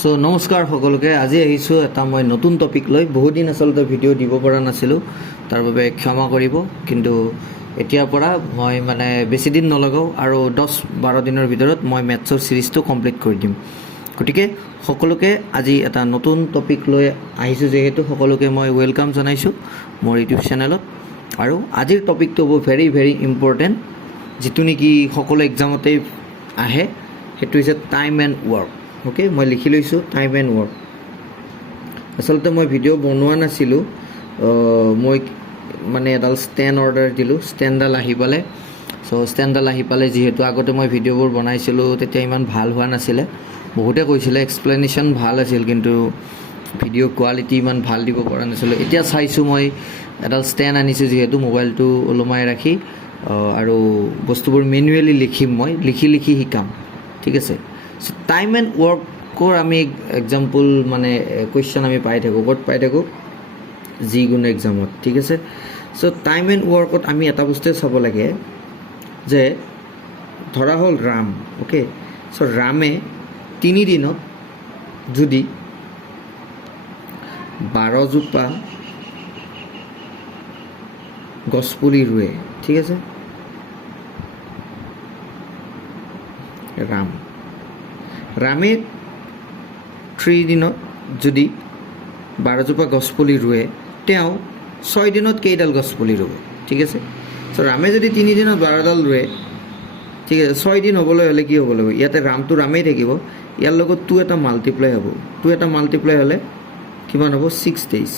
So নমস্কাৰ সকলোকে আজি আহিছোঁ এটা মই নতুন টপিক লৈ বহুত দিন আচলতে ভিডিঅ' দিব পৰা নাছিলোঁ তাৰ বাবে ক্ষমা কৰিব কিন্তু এতিয়াৰ পৰা মই মানে বেছি দিন নলগাও আৰু 10-12 দিনৰ ভিতৰত মই মেথছৰ সিৰিজটো কমপ্লিট কৰি দিম গতিকে সকলোকে আজি এটা নতুন টপিক লৈ আহিছোঁ যেহেতু সকলোকে মই ওয়েলকাম জনাইছোঁ মোৰ ইউটিউব চেনেলত আৰু আজিৰ টপিকটো হ'ব ভেৰি ইম্পৰ্টেণ্ট যিটো নেকি সকলো এক্সামতে আহে সেইটো হৈছে টাইম এণ্ড ৱৰ্ক ওকে মই লিখি লৈছোঁ টাইম এণ্ড ৱৰ্ক আচলতে মই ভিডিঅ' বনোৱা নাছিলোঁ মই মানে এডাল ষ্টেণ্ড অৰ্ডাৰ দিলোঁ ষ্টেণ্ডডাল আহি পালে চ' ষ্টেণ্ডডাল আহি পালে যিহেতু আগতে মই ভিডিঅ'বোৰ বনাইছিলোঁ তেতিয়া ইমান ভাল হোৱা নাছিলে বহুতে কৈছিলে এক্সপ্লেনেশ্যন ভাল আছিল কিন্তু ভিডিঅ' কোৱালিটি ইমান ভাল দিব পৰা নাছিলোঁ এতিয়া চাইছোঁ মই এডাল ষ্টেণ্ড আনিছোঁ যিহেতু মোবাইলটো ওলমাই ৰাখি আৰু বস্তুবোৰ মেনুৱেলি লিখিম মই লিখি শিকাম ঠিক আছে চ' টাইম এণ্ড ৱৰ্কৰ আমি এক্সাম্পল মানে কুৱেশ্যন আমি পাই থাকোঁ ক'ত পাই থাকোঁ যিকোনো এক্সামত ঠিক আছে চ' টাইম এণ্ড ৱৰ্কত আমি এটা বস্তুৱে চাব লাগে যে ধৰা হ'ল ৰাম অ'কে চ' ৰামে 3 দিনত যদি 12 জোপা গছপুলি ৰুৱে ঠিক আছে ৰামে 3 দিনত যদি 12 জোপা গছপুলি ৰুৱে তেওঁ 6 দিনত কেইডাল গছপুলি ৰুব ঠিক আছে চ' ৰামে যদি 3 দিনত 12ডাল ৰুৱে ঠিক আছে 6 দিন হ'বলৈ হ'লে কি হ'ব লাগিব ইয়াতে ৰামটো ৰামেই থাকিব ইয়াৰ লগত 2 এটা মাল্টিপ্লাই হ'ব 2 এটা মাল্টিপ্লাই হ'লে কিমান হ'ব 6 days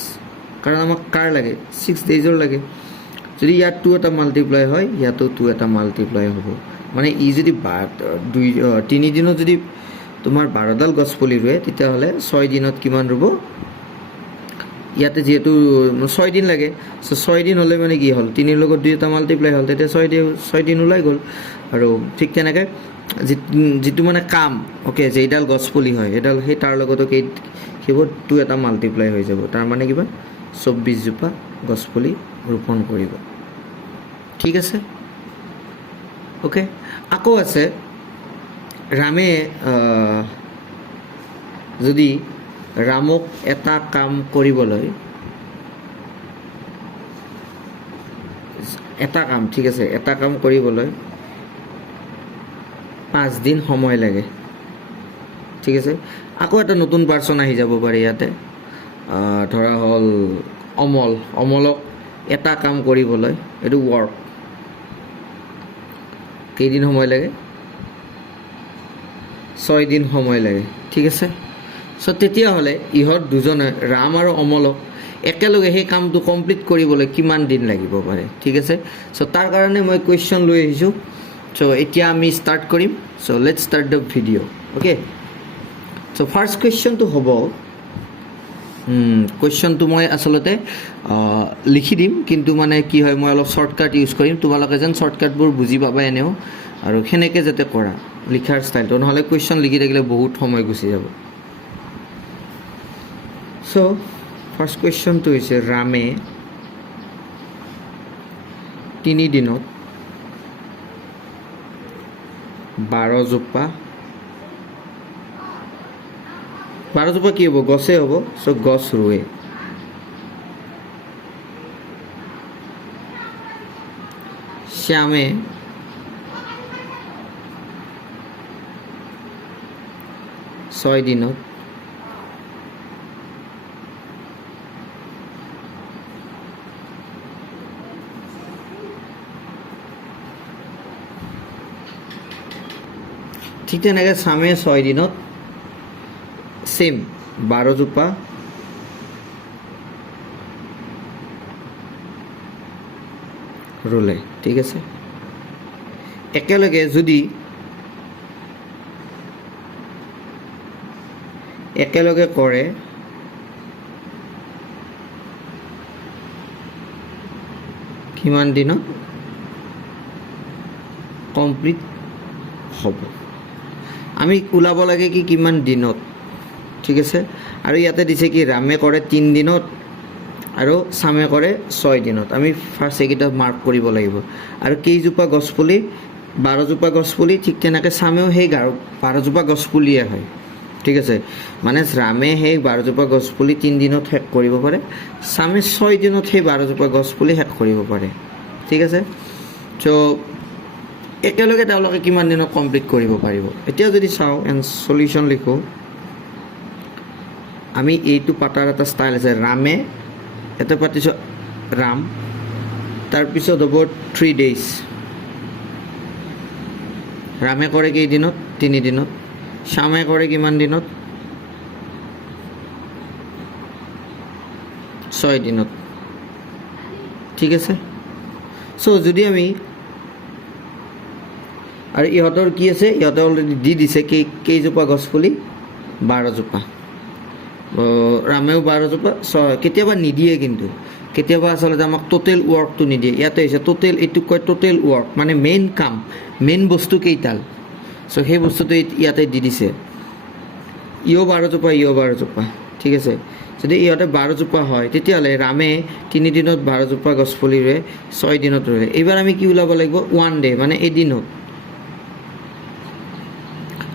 কাৰণ আমাক কাৰ লাগে 6 daysৰ লাগে যদি ইয়াত 2 এটা মাল্টিপ্লাই হয় ইয়াতো 2 এটা মাল্টিপ্লাই হ'ব মানে ই যদি 3 দিনত যদি তোমাৰ 12ডাল গছপুলি ৰুৱে তেতিয়াহ'লে 6 দিনত কিমান ৰুব ইয়াতে যেহেতু 6 দিন লাগে চ' 6 দিন হ'লে মানে কি হ'ল 3ৰ লগত 2 এটা মাল্টিপ্লাই হ'ল তেতিয়া 6 দিন ওলাই গ'ল আৰু ঠিক তেনেকৈ যিটো মানে কাম অ'কে যেইডাল গছপুলি হয় সেইডাল সেই তাৰ লগতো সেইবোৰ 2 এটা মাল্টিপ্লাই হৈ যাব তাৰ মানে কিবা 24 জোপা গছপুলি ৰোপণ কৰিব ঠিক আছে অ'কে আকৌ আছে ৰামে যদি ৰামক এটা কাম কৰিবলৈ এটা কাম ঠিক আছে এটা কাম কৰিবলৈ 5 দিন সময় লাগে ঠিক আছে আকৌ এটা নতুন পাৰ্চন আহি যাব পাৰে ইয়াতে ধৰা হ'ল অমলক এটা কাম কৰিবলৈ এইটো ৱৰ্ক কেইদিন সময় লাগে 6 দিন সময় লাগে ঠিক আছে চ' তেতিয়াহ'লে ইহঁত দুজনে ৰাম আৰু অমলক একেলগে সেই কামটো কমপ্লিট কৰিবলৈ কিমান দিন লাগিব পাৰে ঠিক আছে চ' তাৰ কাৰণে মই কুৱেশ্যন লৈ আহিছোঁ চ' এতিয়া আমি ষ্টাৰ্ট কৰিম so' let's start the video' okay so' first কুৱেশ্যনটো হ'ব কুৱেশ্যনটো মই আচলতে লিখি দিম কিন্তু মানে কি হয় মই অলপ শ্বৰ্টকাট ইউজ কৰিম তোমালোকে যেন শ্বৰ্টকাটবোৰ বুজি পাবা এনেও আৰু সেনেকৈ যাতে কৰা লিখাৰ ষ্টাইলটো নহ'লে কুৱেশ্যন লিখি থাকিলে বহুত সময় গুচি যাব চ' ফাৰ্ষ্ট কুৱেশ্যনটো হৈছে ৰামে 3 দিনত 12 জোপা কি হ'ব গছে হ'ব চ' গছ ৰুৱে শ্যামে 6 দিনত ঠিক তেনেকৈ শ্যামে 6 দিনত সেম 12 জোপা ৰুলে ঠিক আছে একেলগে যদি একেলগে কৰে কিমান দিনত কমপ্লিট হ'ব আমি ওলাব লাগে কি কিমান দিনত ঠিক আছে আৰু ইয়াতে দিছে কি ৰামে কৰে 3 দিনত আৰু শ্যামে কৰে 6 দিনত আমি ফাৰ্ষ্ট এইকেইটা মাৰ্ক কৰিব লাগিব আৰু কেইজোপা গছপুলি 12 জোপা গছপুলি ঠিক তেনেকৈ শ্যামেও সেই 12 জোপা গছপুলিয়ে হয় ঠিক আছে, মানে ৰামে সেই 12জোপা গছপুলি 3 দিনত শেষ কৰিব পাৰে, চামে 6 দিনত সেই 12জোপা গছপুলি শেষ কৰিব পাৰে। ঠিক আছে, চ' একেলগে তেওঁলোকে কিমান দিনত কমপ্লিট কৰিব পাৰিব। এতিয়া যদি চাওঁ এণ্ড সলিউশ্যন লিখোঁ, আমি এইটো পাতাৰ এটা ষ্টাইল আছে, ৰামে এটা পাতিছোঁ ৰাম, তাৰপিছত হ'ব 3 days। ৰামে কৰে কেইদিনত? 3 দিনত। শ্যামে কৰে কিমান দিনত? 6 দিনত। ঠিক আছে, চ' যদি আমি আৰু ইহঁতৰ কি আছে, ইহঁতে অলৰেডি দি দিছে কেইজোপা গছপুলি? 12জোপা। ৰামেও 12জোপা, কেতিয়াবা নিদিয়ে, কিন্তু কেতিয়াবা আচলতে আমাক টোটেল ৱৰ্কটো নিদিয়ে। ইয়াতে হৈছে টোটেল, এইটোক কয় টোটেল ৱৰ্ক, মানে মেইন কাম, মেইন বস্তু কেইডাল, চ' সেই বস্তুটো ইয়াতে দি দিছে। ইও 12জোপা, ইও 12জোপা। ঠিক আছে, যদি ইহঁতে 12জোপা হয় তেতিয়াহ'লে ৰামে 3 দিনত 12জোপা গছপুলি ৰুৱে, 6 দিনত ৰুৱে। এইবাৰ আমি কি ওলাব লাগিব? 1 day, মানে এদিনত।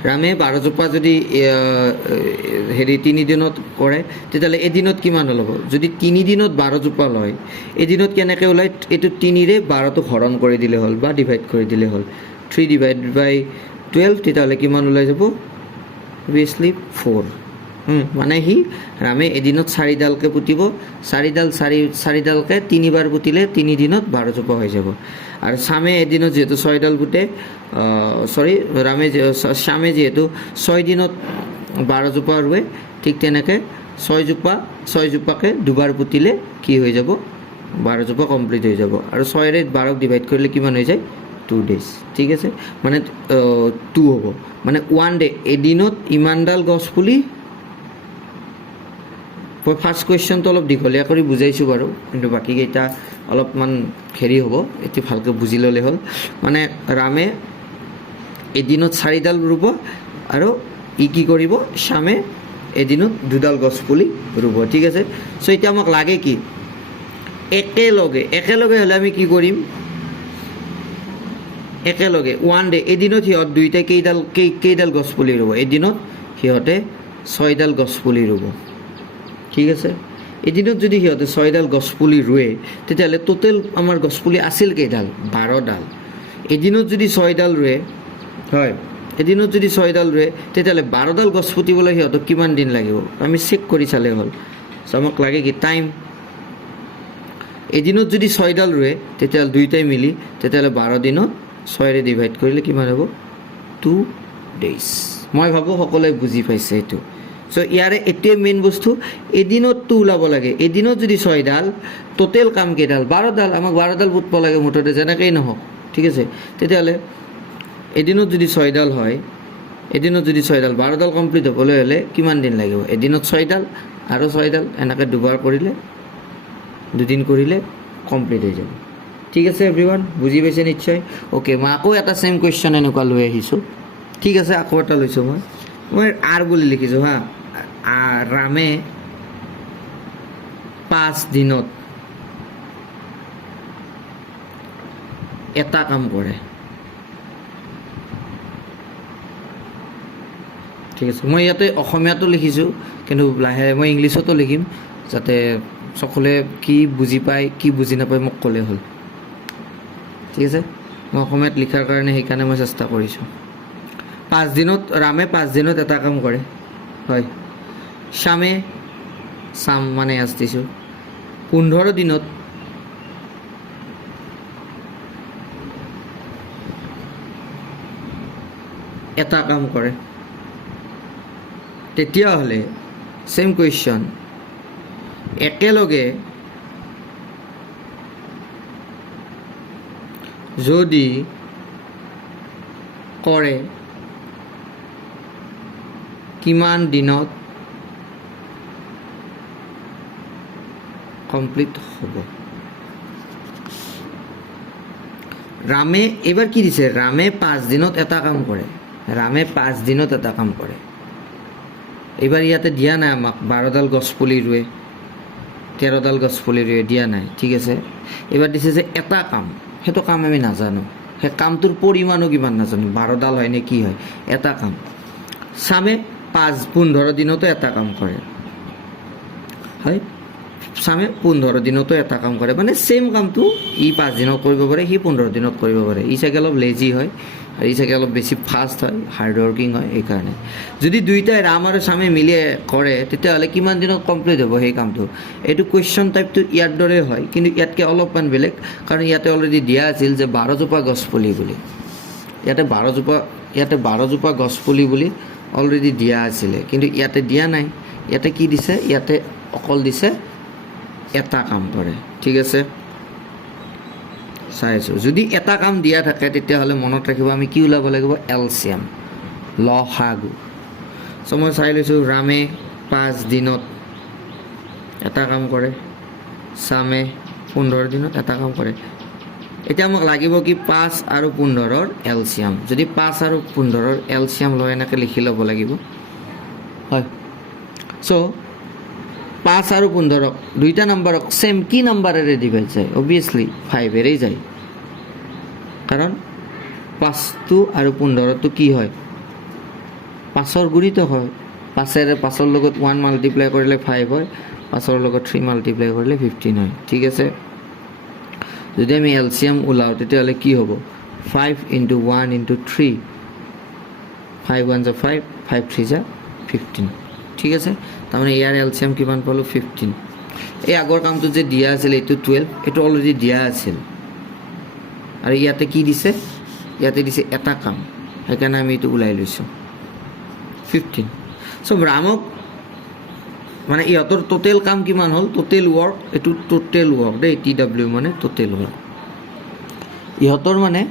ৰামে 12জোপা যদি 3 দিনত কৰে তেতিয়াহ'লে এদিনত কিমান ওলাব? যদি 3 দিনত 12জোপা লয়, এদিনত কেনেকৈ ওলায়? এইটো 3ৰে 12টো হৰণ কৰি দিলে হ'ল বা ডিভাইড কৰি দিলে হ'ল। 3 divided by 12, তেতিয়াহ'লে কিমান ওলাই যাব? অভিয়াছলি 4। মানে ৰামে এদিনত 4ডালকৈ পুতিব, 4ডালকৈ 3বাৰ পুতিলে 3 দিনত 12জোপা হৈ যাব। আৰু শ্যামে এদিনত যিহেতু 6ডাল পুতে, শ্যামে যিহেতু 6 দিনত 12জোপা ৰুৱে, ঠিক তেনেকৈ 6জোপাকৈ 2বাৰ পুতিলে কি হৈ যাব? 12জোপা কমপ্লিট হৈ যাব। আৰু 6ৰে 12ক ডিভাইড কৰিলে কিমান হৈ যায়? 2 days। ঠিক আছে, মানে 2 হ'ব, মানে 1 day, এদিনত ইমানডাল গছপুলি। মই ফাৰ্ষ্ট কুৱেশ্যনটো অলপ দীঘলীয়া কৰি বুজাইছোঁ বাৰু, কিন্তু বাকীকেইটা অলপমান হেৰি হ'ব, এতিয়া ভালকৈ বুজি ল'লে হ'ল। মানে ৰামে এদিনত 4ডাল ৰুব, আৰু কি কৰিব? শ্যামে এদিনত 2ডাল গছপুলি ৰুব। ঠিক আছে, চ' এতিয়া আমাক লাগে কি? একেলগে হ'লে আমি কি কৰিম? একেলগে 1 day, এদিনত সিহঁত দুইটাই কেইডাল গছপুলি ৰুব? এদিনত সিহঁতে 6ডাল গছপুলি ৰুব। ঠিক আছে, এদিনত যদি সিহঁতে 6ডাল গছপুলি ৰুৱে তেতিয়াহ'লে টোটেল আমাৰ গছপুলি আছিল কেইডাল? 12ডাল। এদিনত যদি 6ডাল ৰুৱে, হয়, এদিনত যদি 6ডাল ৰুৱে তেতিয়াহ'লে 12ডাল গছ পুতিবলৈ সিহঁতক কিমান দিন লাগিব? আমি চেক কৰি চালে হ'ল। চ' আমাক লাগে কি? টাইম। এদিনত যদি 6ডাল ৰুৱে তেতিয়াহ'লে দুইটাই মিলি, তেতিয়াহ'লে 12 দিনত 6ৰে ডিভাইড কৰিলে কিমান হ'ব? 2 days। মই ভাবোঁ সকলোৱে বুজি পাইছে এইটো। চ' ইয়াৰে এইটোৱে মেইন বস্তু, এদিনতটো ওলাব লাগে। এদিনত যদি 6ডাল, টোটেল কাম কেইডাল? 12ডাল। আমাক 12ডাল পুতব লাগে মুঠতে, যেনেকেই নহওক। ঠিক আছে, তেতিয়াহ'লে এদিনত যদি 6ডাল হয়, এদিনত যদি 6ডাল, 12ডাল কমপ্লিট হ'বলৈ হ'লে কিমান দিন লাগিব? এদিনত 6ডাল আৰু 6ডাল, এনেকৈ 2বাৰ কৰিলে, 2 দিন কৰিলে কমপ্লিট হৈ যাব। ঠিক আছে এভৰিৱান, বুজি পাইছে নিশ্চয়? অ'কে, মই আকৌ এটা ছেম কুৱেশ্যন এনেকুৱা লৈ আহিছোঁ। ঠিক আছে, আকৌ এটা লৈছোঁ মই আৰ বুলি লিখিছোঁ হা। ৰামে 5 দিনত এটা কাম কৰে। ঠিক আছে, মই ইয়াতে অসমীয়াতো লিখিছোঁ, কিন্তু লাহে মই ইংলিছতো লিখিম, যাতে সকলোৱে কি বুজি পায় কি বুজি নাপায় মোক ক'লে হ'ল। ঠিক আছে, মই অসমীয়াত লিখাৰ কাৰণে সেইকাৰণে মই চেষ্টা কৰিছোঁ। 5 দিনত, ৰামে 5 দিনত এটা কাম কৰে, হয়। শ্যামে, মানে আজ দিছোঁ, 15 দিনত এটা কাম কৰে। তেতিয়াহ'লে ছেম কুৱেশ্যন, একেলগে যদি কৰে কিমান দিনত কমপ্লিট হ'ব? ৰামে এইবাৰ কি দিছে? ৰামে 5 দিনত এটা কাম কৰে। ৰামে 5 দিনত এটা কাম কৰে। এইবাৰ ইয়াতে দিয়া নাই আমাক 12ডাল গছপুলি ৰুৱে, 13ডাল গছপুলি ৰুৱে, দিয়া নাই। ঠিক আছে, এইবাৰ দিছে যে এটা কাম, সেইটো কাম আমি নাজানো, সেই কামটোৰ পৰিমাণো কিমান নাজানো, 12ডাল হয় নে কি হয়, এটা কাম। শ্যামে 15 দিনতো এটা কাম কৰে হয় সামে 15 দিনতো এটা কাম কৰে মানে সেম কামটো ই 5 দিনত কৰিব পাৰে হি 15 দিনত কৰিব পাৰে ই চাগে অলপ লেজি হয় আৰু ই চাগে অলপ বেছি ফাষ্ট হয় হাৰ্ড ৱৰ্কিং হয় এই কাৰণে যদি দুইটাই ৰাম আৰু সামে মিলি কৰে তেতিয়াহ'লে কিমান দিনত কমপ্লিট হ'ব সেই কামটো এইটো কোৱেশ্চন টাইপটো ইয়াৰ দৰে হয় কিন্তু ইয়াতকৈ অলপমান বেলেগ কাৰণ ইয়াতে অলৰেডি দিয়া আছিল যে 12 জোপা গছ পুলি বুলি ইয়াতে 12 জোপা গছ পুলি বুলি অলৰেডি দিয়া আছিলে কিন্তু ইয়াতে দিয়া নাই ইয়াতে কি দিছে ইয়াতে অকল দিছে এটা কাম কৰে ঠিক আছে চাইছো যদি এটা কাম দিয়া থাকে তেতিয়াহ'লে মনত ৰাখিব আমি কি ওলাব লাগিব এলচিয়াম লসাগু সো মই চাই লৈছোঁ ৰামে 5 দিনত এটা কাম কৰে সামে 15 দিনত এটা কাম কৰে এতিয়া মোক লাগিব কি 5 আৰু 15ৰ এলচিয়াম যদি 5 আৰু 15ৰ এলচিয়াম লৈ এনেকৈ লিখি ল'ব লাগিব হয় সো 5 আৰু 15ক দুইটা নাম্বাৰক সেম কি নাম্বাৰেৰে ডিভাইড যায় অবভিয়াছলি 5 এৰেই যায় কাৰণ 5টো আৰু 15টো কি হয় 5ৰ গুণিত হয় 5ৰ লগত 1 মাল্টিপ্লাই কৰিলে 5 হয় 5ৰ লগত 3 মাল্টিপ্লাই কৰিলে 15 হয় ঠিক আছে যদি আমি এলচিয়াম ওলাও তেতিয়াহ'লে কি হ'ব 5 × 1 × 3 5 1 = 5 5 3 = 15 ঠিক আছে তাৰমানে ইয়াৰ এলচিয়াম কিমান পালো 15 এই আগৰ কামটো যে দিয়া আছিল এইটো 12 এইটো অলৰেডি দিয়া আছিল আৰু ইয়াতে কি দিছে ইয়াতে দিছে এটা কাম সেইকাৰণে আমি এইটো ওলাই লৈছোঁ 15 সো ৰামক মানে ইহঁতৰ টোটেল কাম কিমান হ'ল টোটেল ৱৰ্ক এইটো টোটেল ৱৰ্ক দেই TW মানে টোটেল ৱৰ্ক ইহঁতৰ মানে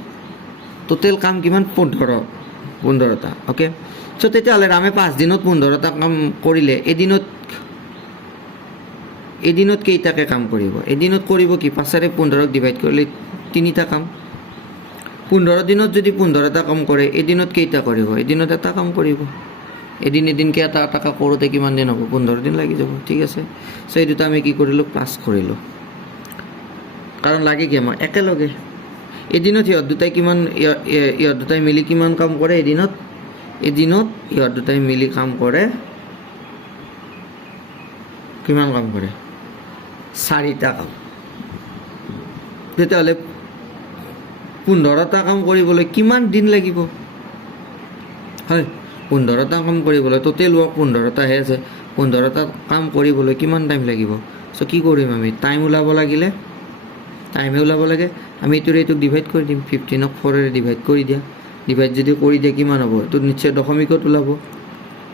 টোটেল কাম কিমান 15টা অ'কে সো তেতিয়াহ'লে ৰামে 5 দিনত 15টা কাম কৰিলে এদিনত কেইটাকে কাম কৰিব এদিনত কৰিব কি 5ৰে 15ক ডিভাইড কৰিলে 3টা কাম 15 দিনত যদি 15টা কাম কৰে এদিনত কেইটা কৰিব এদিনত এটা কাম কৰিব এদিনকৈ এটা কৰোঁতে কিমান দিন হ'ব 15 দিন লাগি যাব ঠিক আছে সো এই দুটা আমি কি কৰিলোঁ প্লাছ কৰিলোঁ কাৰণ লাগে কি আমাৰ একেলগে এদিনত ইহঁত দুটাই মিলি কিমান কাম কৰে এদিনত ইহঁত দুটাই মিলি কাম কৰে কিমান কাম কৰে 4টা কাম তেতিয়াহ'লে 15টা কাম কৰিবলৈ কিমান দিন লাগিব হয় 15টা কাম কৰিবলৈ টোটেল ৱৰ্ক 15টাহে আছে 15টা কাম কৰিবলৈ কিমান টাইম লাগিব সো কি কৰিম আমি টাইম ওলাব লাগে আমি এইটোক ডিভাইড কৰি দিম 15ক 4ৰে ডিভাইড কৰি দিয়া ডিভাইড যদি কৰি দিয়ে কিমান হ'ব এইটো নিশ্চয় দশমিকত ওলাব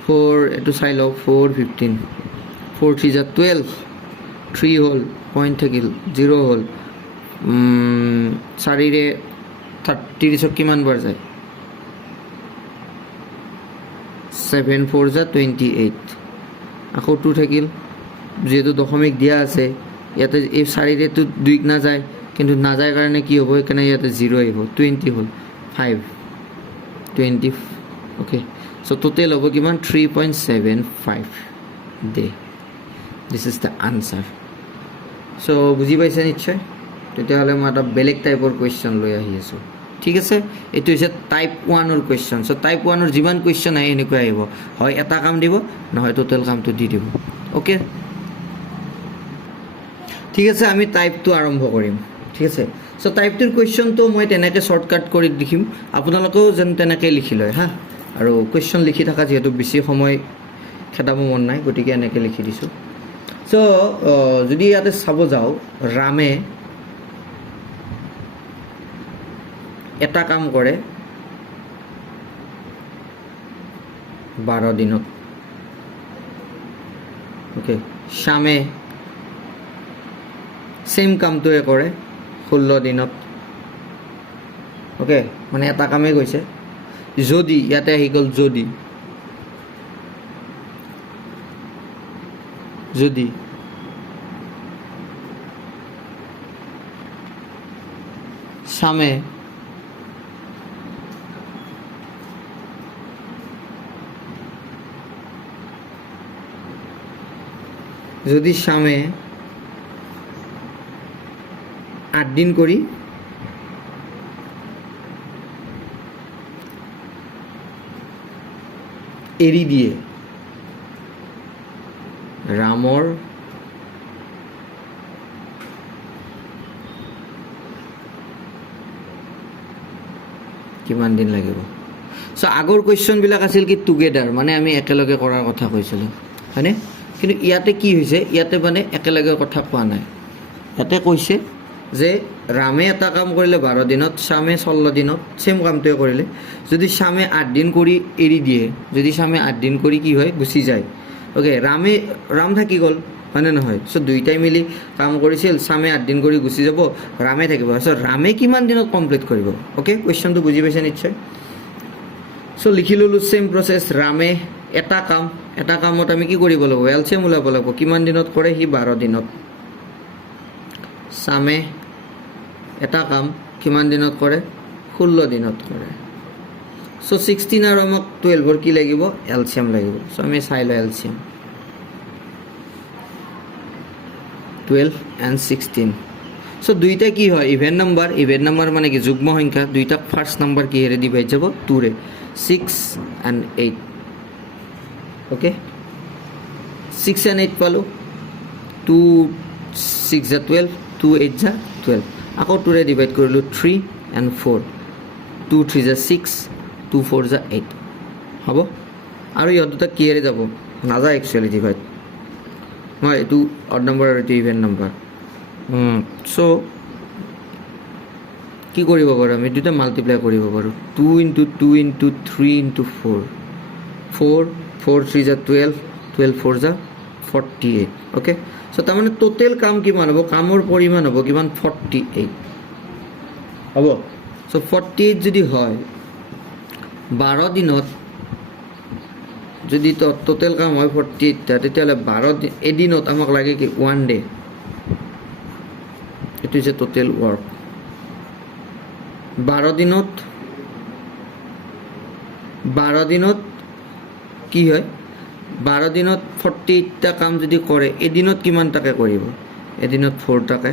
4 এইটো চাই লওক 4 15 4 3 = 12 3 হ'ল পইণ্ট থাকিল 0 হ'ল 4ৰে 30ক কিমান বাৰ যায় 7 4 = 28 আকৌ 2 থাকিল যেহেতু দশমিক দিয়া আছে ইয়াতে এই 4ৰেতো 2 নাযায় কিন্তু নাযায় কাৰণে কি হ'ব সেইকাৰণে ইয়াতে 0 আহিব 20 হ'ল 5 20 ওকে সো টোটেল হ'ব কিমান 3.75 day this is the answer so বুজি পাইছে নিশ্চয় তেতিয়াহ'লে মই এটা বেলেগ টাইপৰ কুৱেশ্যন লৈ আহি আছোঁ ঠিক আছে এইটো হৈছে টাইপ 1ৰ কুৱেশ্যন সো টাইপ 1ৰ যিমান কুৱেশ্যন আহে এনেকৈ আহিব হয় এটা কাম দিব নহয় টোটেল কামটো দি দিব অ'কে ঠিক আছে আমি টাইপটো আৰম্ভ কৰিম ঠিক আছে সো টাইপটোৰ কুৱেশ্যনটো মই তেনেকৈ শ্বৰ্টকাট কৰি লিখিম আপোনালোকেও যেন তেনেকৈ লিখি লয় হা আৰু কুৱেশ্যন লিখি থকা যিহেতু বেছি সময় খেদাব মন নাই গতিকে এনেকৈ লিখি দিছোঁ সো যদি ইয়াতে চাব যাওঁ ৰামে এটা কাম কৰে 12 দিনত ওকে শ্যামে সেম কামটোৱে কৰে 16 দিনত ওকে মানে এটা কামেই গৈছে যদি ইয়াতে আহি গ'ল যদি শ্যামে যদি শ্যামে 8 দিন কৰি এৰি দিয়ে ৰামৰ কিমান দিন লাগিব সো আগৰ কোৱেশ্চনবিলাক আছিল কি টুগেডাৰ মানে আমি একেলগে কৰাৰ কথা কৈছিলোঁ হয়নে কিন্তু ইয়াতে কি হৈছে ইয়াতে মানে একেলগে কথা কোৱা নাই ইয়াতে কৈছে যে ৰামে এটা কাম কৰিলে 12 দিনত শ্যামে 16 দিনত সেম কামটোৱে কৰিলে যদি শ্যামে 8 দিন কৰি এৰি দিয়ে যদি শ্যামে 8 দিন কৰি কি হয় গুচি যায় ওকে ৰাম থাকি গ'ল হয়নে নহয় সো দুইটাই মিলি কাম কৰিছিল শ্যামে 8 দিন কৰি গুচি যাব ৰামে থাকিব সো ৰামে কিমান দিনত কমপ্লিট কৰিব ওকে কোৱেশ্চনটো বুজি পাইছে নিশ্চয় সো লিখি ললো সেম প্ৰসেস ৰামে এটা কামত আমি কি কৰিব লাগিব এলচিএম ওলাব লাগিব কিমান দিনত কৰে হি 12 দিনত শ্যামে এটা কাম কিমান দিনত কৰে 16 দিনত কৰে সো 16 আৰু আমাক 12 ৰ কি লাগিব এলচিএম লাগিব সো আমি চাই লওঁ এলচিএম 12 and 16 সো দুইটা কি হয় ইভেন নাম্বার মানে কি যুগ্ম সংখ্যা দুইটা ফার্স্ট নাম্বার কি হেৰে ডিভাইড যাব 2 ৰে 6 and 8 ওকে 6 and 8 পালো 2 6 = 12 2 8 = 12 আকৌ 2 ৰে ডিভাইড কৰিলো 3 and 4 2 3 = 6 2 4 = 8 হ'ব আৰু ইহঁত দুটা কি হেৰে যাব নাযায় একচুয়ালি ডিভাইড হয় এটো অড নাম্বাৰ আৰু এটো ইভেন নাম্বাৰ সো কি কৰিব পাৰো আমি দুটা মাল্টিপ্লাই কৰিব পাৰো 2 * 2 * 3 * 4 4 4 3 = 12 12 4 = 48 ওকে সো তাৰ মানে টোটাল কাম কিমান হ'ব কামৰ পৰিমাণ হ'ব কিমান 48 হ'ব সো 48 যদি হয় 12 দিনত যদি টোটাল কাম হয় 48 টা তেতিয়াহ'লে 12 এদিনত আমাক লাগে কি 1 day it is a total work 12 দিনত কি হয় 12 দিনত 48 টা কাম যদি কৰে এদিনত কিমান টাকা কৰিব এদিনত 4 টাকা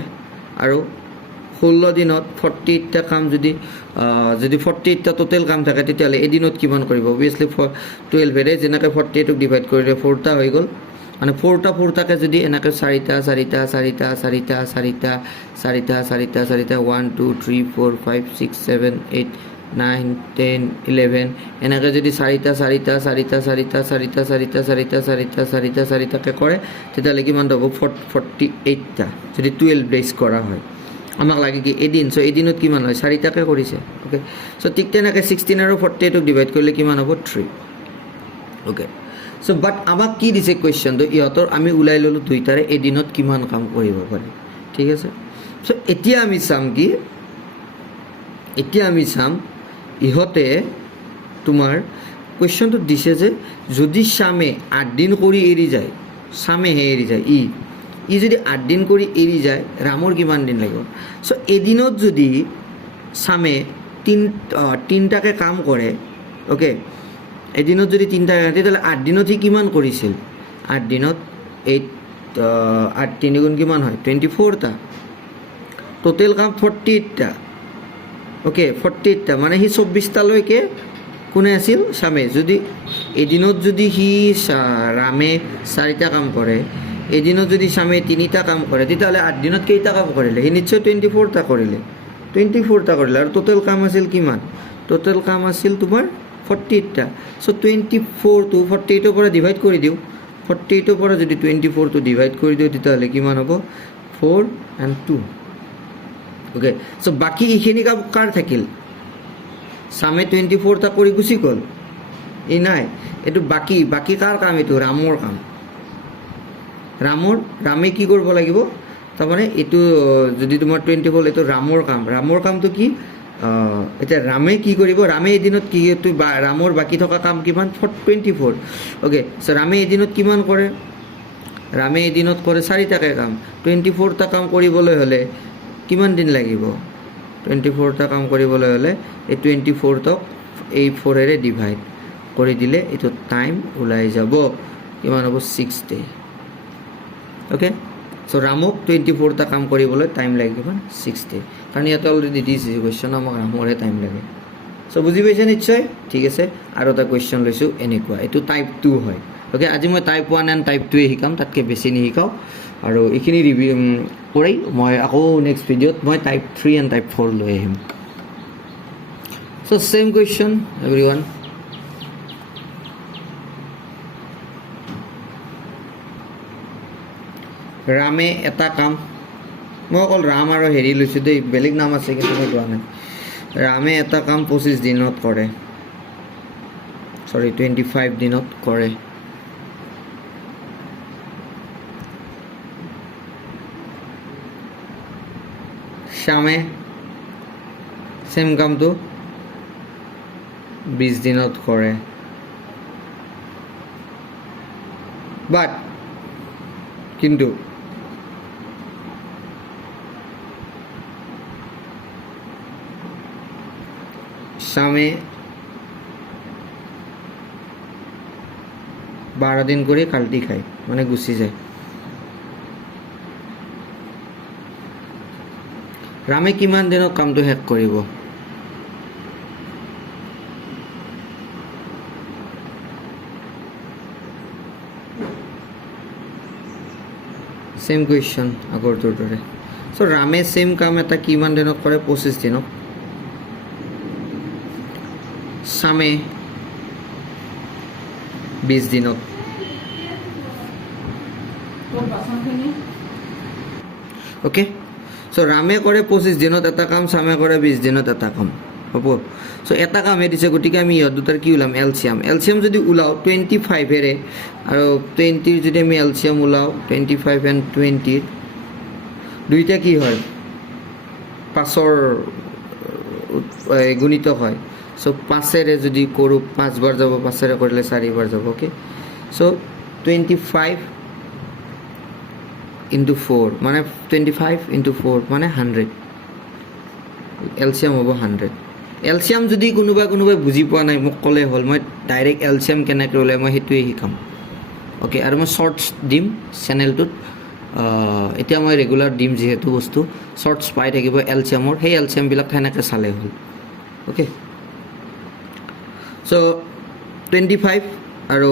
আৰু 16 দিনত 48 টা কাম যদি 48 টা টোটাল কাম থাকে তেতিয়াহ'লে এদিনত কিমান কৰিব অবিয়াসলি 12 এৰে যেনেকৈ 48 ক ডিভাইড কৰিলে 4 টা হৈ গ'ল মানে 4 টাকে যদি এনেকৈ 4 টা 1 2 3 4 5 6 7 8 9 10 11 এনেকৈ যদি 4 টা কে কৰে তেতিয়াহ'লে কিমান হ'ব 48 টা যদি 12 ডেজ কৰা হয় আমাক লাগে কি এদিন সো এদিনত কিমান হয় 4 টাকে কৰিছে ওকে সো ঠিক তেনেকৈ 16 আৰু 48 ক ডিভাইড কৰিলে কিমান হ'ব 3 ওকে সো বাট আমাক কি দিছে কোৱেশ্চনটো ইহঁতৰ আমি উলাই ললো দুইটাৰে এদিনত কিমান কাম কৰিব পাৰি ঠিক আছে সো এতিয়া আমি চাম ইহঁতে তোমাৰ কোৱেশ্চনটো দিছে যে যদি শ্যামে 8 দিন কৰি এৰি যায় শ্যামেহে এৰি যায় ই যদি 8 দিন কৰি এৰি যায় ৰামৰ কিমান দিন লাগিব সো এদিনত যদি শ্যামে 3টাকে কাম কৰে ওকে এদিনত যদি 3টা তেতিয়াহ'লে 8 দিনত সি কিমান কৰিছিল 8 দিনত 8 3 গুণ কিমান হয় 24 টা টোটাল কাম 48 টা ওকে 48 টা মানে সি 24 টা লৈকে কোনে আছিল শ্যামে যদি এদিনত যদি সি ৰামে 4টা কাম কৰে এদিনত যদি শ্যামে 3টা কাম কৰে তেতিয়াহ'লে 8 দিনত কেইটা কাম কৰিলে সি নিশ্চয় 24 টা কৰিলে আৰু টোটাল কাম আছিল কিমান টোটাল কাম আছিল তোমাৰ 48 টা সো 24 টো 48 ৰ পৰা ডিভাইড কৰি দিও 48 ৰ পৰা যদি 24 টো ডিভাইড কৰি দিও তেতিয়াহ'লে কিমান হ'ব 4 and 2 ওকে সো বাকি এইখিনি কাম কাৰ থাকিল শ্যামে 24 টা কৰি গুচি গ'ল এই নাই এটো বাকি কাৰ কাম এটো ৰামৰ কাম ৰামে কি কৰিব লাগিব তাৰমানে এটো যদি তোমাৰ 24 এটো ৰামৰ কামটো কি এটা ৰামে কি কৰিব ৰামে এদিনত কি এটো ৰামৰ বাকি থকা কাম কিমান 24 ওকে সো ৰামে এদিনত কিমান কৰে ৰামে এদিনত কৰে 4টাকে কাম 24 টা কাম কৰিবলৈ হলে কিমান দিন লাগিব 24 টা কাম কৰিবলৈ হলে এই 24 ক এই 4 এৰে ডিভাইড কৰি দিলে এটো টাইম ওলাই যাব কিমান হ'ব 6 ডে ওকে সো ৰামক 24 টা কাম কৰিবলৈ টাইম লাগিব 6 ডে কাৰণ ইয়াতে অলৰেডি দিছে কোৱেশ্চন আমাক ৰামৰে টাইম লাগে সো বুজি পাইছে নিশ্চয় ঠিক আছে আৰু এটা কোৱেশ্চন লৈছো এনেকুৱা এটো টাইপ 2 হয় অ'কে আজি মই টাইপ 1 এণ্ড টাইপ 2 শিকাম, তাতকৈ বেছি নিশিকাওঁ। আৰু এইখিনি ৰিভিউ কৰি মই আকৌ নেক্সট ভিডিঅ'ত মই টাইপ 3 এণ্ড টাইপ 4 লৈ আহিম। চ' ছেম কুৱেশ্যন এভৰি ওৱান। ৰামে এটা কাম, মই অকল ৰাম আৰু হেৰি লৈছোঁ দেই, বেলেগ নাম আছে কিন্তু মই লোৱা নাই। ৰামে এটা কাম 25 দিনত কৰে, 25 দিনত কৰে। শ্যামে ছেম কামটো 20 দিনত কৰে। বাট কিন্তু শ্যামে 12 দিন কৰে কালটি খায়, মানে গুছি যায়। ৰামে কিমান দিনত কামটো শেষ কৰিব? সেম কুৱেশ্যন আগৰটোৰ দৰে। চ' ৰামে সেম কাম এটা কিমান দিনত কৰে? 25 দিনত। শ্যামে 20 দিনত। অ'কে, চ' ৰামে কৰে 25 দিনত এটা কাম, শ্যামে কৰে 20 দিনত এটা কাম, হ'ব। চ' এটা কামহে দিছে, গতিকে আমি ইহঁত দুটাৰ কি ওলাম? এলচিয়াম। এলচিয়াম যদি ওলাওঁ 25ৰে আৰু 20ৰ যদি আমি এলচিয়াম ওলাওঁ 25 এণ্ড 20, দুইটা কি হয়? 5ৰ গুণিত হয়। চ' 5ৰে যদি কৰোঁ 5 বাৰ যাব, 5ৰে কৰিলে 4 বাৰ যাব। অ'কে, চ' 25 ইনটু 4 মানে 25 ইনটু 4 মানে 100। এলচিয়াম হ'ব 100। এলচিয়াম যদি কোনোবাই বুজি পোৱা নাই মোক ক'লে হ'ল, মই ডাইৰেক্ট এলচিয়াম কেনেকৈ ওলায় মই সেইটোৱে শিকাম। অ'কে, আৰু মই শ্বৰ্টছ দিম চেনেলটোত। এতিয়া মই ৰেগুলাৰ দিম যিহেতু বস্তু, শ্বৰ্টছ পাই থাকিব এলচিয়ামৰ, সেই এলচিয়ামবিলাক সেনেকৈ চালে হ'ল। অ'কে, চ' 25 আৰু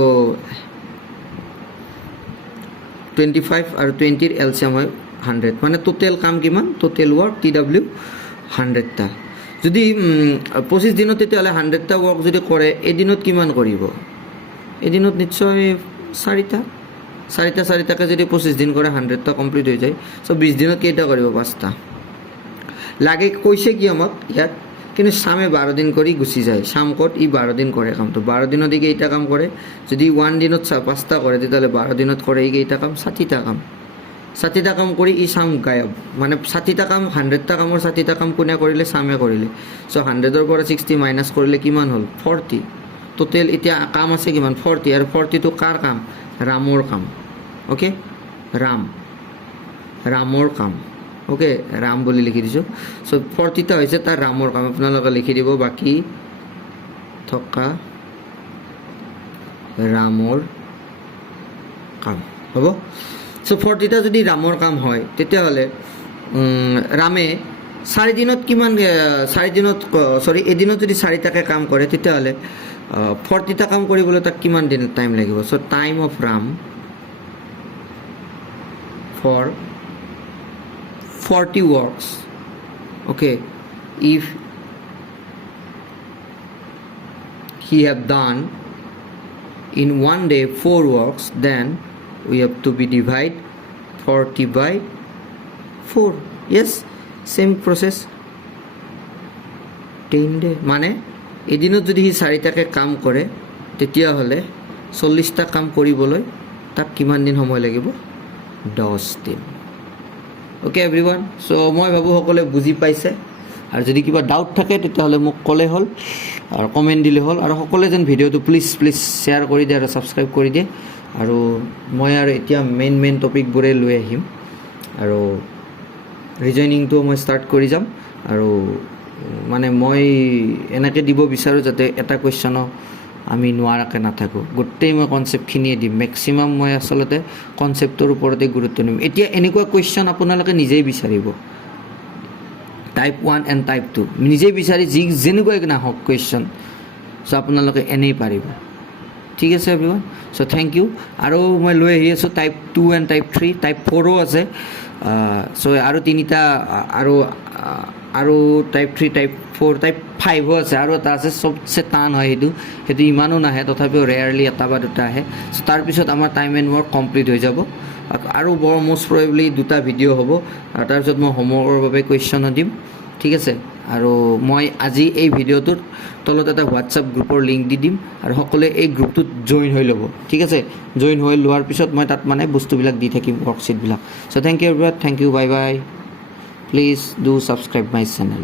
20ৰ এলচিয়াম হয় 100, মানে টোটেল কাম কিমান? Total work TW 100টা। যদি 25 দিনত তেতিয়াহ'লে 100টা ৱৰ্ক যদি কৰে, এদিনত কিমান কৰিব? এদিনত নিশ্চয় 4টাকৈ যদি 25 দিন কৰে 100টা কমপ্লিট হৈ যায়। চ' 20 দিনত কেইটা কৰিব? 5টা। লাগে কৈছে কি আমাক ইয়াত, কিন্তু শ্যামে 12 দিন কৰি গুচি যায়। শ্যাম ক'ত? ই 12 দিন কৰে কামটো। 12 দিনত ই কেইটা কাম কৰে? যদি 1 দিনত 5টা কৰে তেতিয়াহ'লে 12 দিনত কৰে ই কেইটা কাম? 60টা কাম। 60টা কাম কৰি ই শ্যাম গায়ব, মানে 60টা কাম, 100টা কামৰ 60টা কাম কোনে কৰিলে? শ্যামে কৰিলে। চ' 100ৰ পৰা 60 মাইনাছ কৰিলে কিমান হ'ল? 40। টোটেল এতিয়া কাম আছে কিমান? 40। আৰু 40টো কাৰ কাম? ৰামৰ কাম। অ'কে, ৰামৰ কাম। অ'কে, ৰাম বুলি লিখি দিছোঁ। চ' 40টা হৈছে তাৰ ৰামৰ কাম। আপোনালোকে লিখি দিব বাকী থকা ৰামৰ কাম, হ'ব। চ' 40টা যদি ৰামৰ কাম হয় তেতিয়াহ'লে ৰামে 4 দিনত কিমান? এদিনত যদি 4টাকৈ কাম কৰে তেতিয়াহ'লে 40টা কাম কৰিবলৈ তাক কিমান দিন টাইম লাগিব? So' time of Ram for 40 works. Okay, if he have done in one day 4 works, then we have to be divide 40 by 4. Yes, same process. 10 day মানে এদিনত যদি সি 4টাকৈ কাম কৰে তেতিয়াহ'লে 40টা কাম কৰিবলৈ তাক কিমান দিন সময় লাগিব? 10 দিন। অ'কে এভৰিৱান, চ' মই ভাবোঁ সকলোৱে বুজি পাইছে। আৰু যদি কিবা ডাউট থাকে তেতিয়াহ'লে মোক ক'লে হ'ল আৰু কমেণ্ট দিলে হ'ল। আৰু সকলোৱে যেন ভিডিঅ'টো প্লিজ শ্বেয়াৰ কৰি দিয়ে আৰু ছাবস্ক্ৰাইব কৰি দিয়ে। আৰু মই আৰু এতিয়া মেইন টপিকবোৰে লৈ আহিম, আৰু ৰিজনিংটো মই ষ্টাৰ্ট কৰি যাম। আৰু মানে মই এনেকৈ দিব বিচাৰোঁ যাতে এটা কুৱেশ্যনো আমি নোৱাৰাকৈ নাথাকোঁ, গোটেই মই কনচেপ্টখিনিয়ে দিম। মেক্সিমাম মই আচলতে কনচেপ্টৰ ওপৰতে গুৰুত্ব দিম। এতিয়া এনেকুৱা কুৱেশ্যন আপোনালোকে নিজেই বিচাৰিব, টাইপ 1 এণ্ড টাইপ 2 নিজেই বিচাৰি যেনেকুৱাই নাহক কুৱেশ্যন, চ' আপোনালোকে এনেই পাৰিব। ঠিক আছে এভৰিৱান। চ' থেংক ইউ আৰু মই লৈ আহি আছোঁ টাইপ 2 এণ্ড টাইপ 3 টাইপ 4ও আছে চ' আৰু তিনিটা আৰু টাইপ 3 টাইপ 4 টাইপ 5ও আছে আৰু এটা আছে চবচে টান হয় সেইটো ইমানো নাহে তথাপিও ৰেয়াৰলি এটা বা দুটা আহে চ' তাৰপিছত আমাৰ টাইম এণ্ড ৱৰ্ক কমপ্লিট হৈ যাব আৰু বৰ মষ্ট প্ৰবেবলি 2টা ভিডিঅ' হ'ব আৰু তাৰপিছত মই হোমৱৰ্কৰ বাবে কুৱেশ্যনো দিম ঠিক আছে আৰু মই আজি এই ভিডিঅ'টোৰ তলত এটা হোৱাটছআপ গ্ৰুপৰ লিংক দি দিম আৰু সকলোৱে এই গ্ৰুপটোত জইন হৈ ল'ব ঠিক আছে জইন হৈ লোৱাৰ পিছত মই তাত মানে বস্তুবিলাক দি থাকিম ৱৰ্কশ্বিটবিলাক so' thank you everyone thank you bye bye please do subscribe my channel